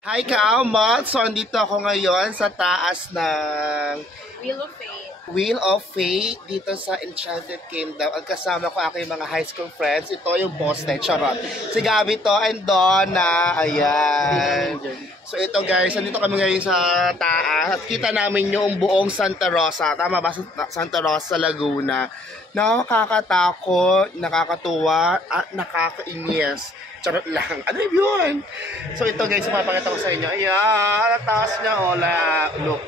Hi Kaamot! So, andito ako ngayon sa taas ng Wheel of Fate. Wheel of Fate dito sa Enchanted Kingdom. Ang kasama ko aking mga high school friends. Ito yung boss na, charot. Si Gabi to and Donna. Ayan. So ito guys, andito kami ngayon sa taas at kita namin yung buong Santa Rosa. Tama ba? Santa Rosa, Laguna. Nakakatakot, nakakatuwa, at nakakainis. Charot lang. Ano yun? So ito guys, mapakita ko sa inyo. Ayan, taas niya. Look.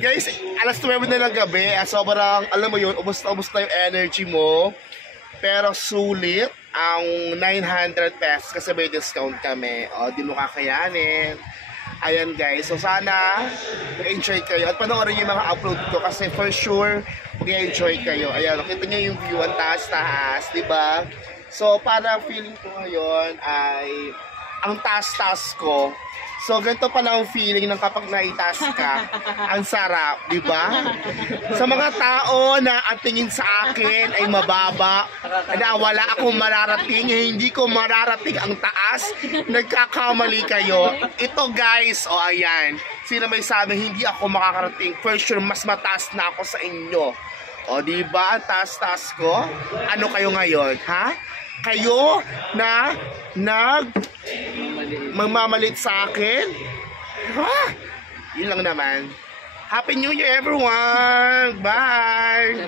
Guys, alas 9 na ng gabi. Sobrang, alam mo yun, ubos na yung energy mo. Pero sulit ang 900 pesos kasi may discount kami. O, di mo kakayanin. Ayan guys, so sana mag-enjoy kayo at panoorin yung mga upload ko kasi for sure mag-enjoy kayo. Ayan, nakita nyo yung view, ang taas-taas, di ba? So, para feeling ko ngayon ay ang taas-taas ko. So, ganito pala ang feeling ng kapag naitaas ka. Ang sarap, di ba? Sa mga tao na ang tingin sa akin ay mababa, na wala akong mararating, hindi ko mararating ang taas, nagkakamali kayo. Ito guys, o ayan, sino may sabi hindi ako makakarating, for sure mas mataas na ako sa inyo. O di ba ang taas-taas ko? Ano kayo ngayon, ha? Kayo na magmamalit sa akin? Ha? Yun lang naman. Happy New Year everyone! Bye!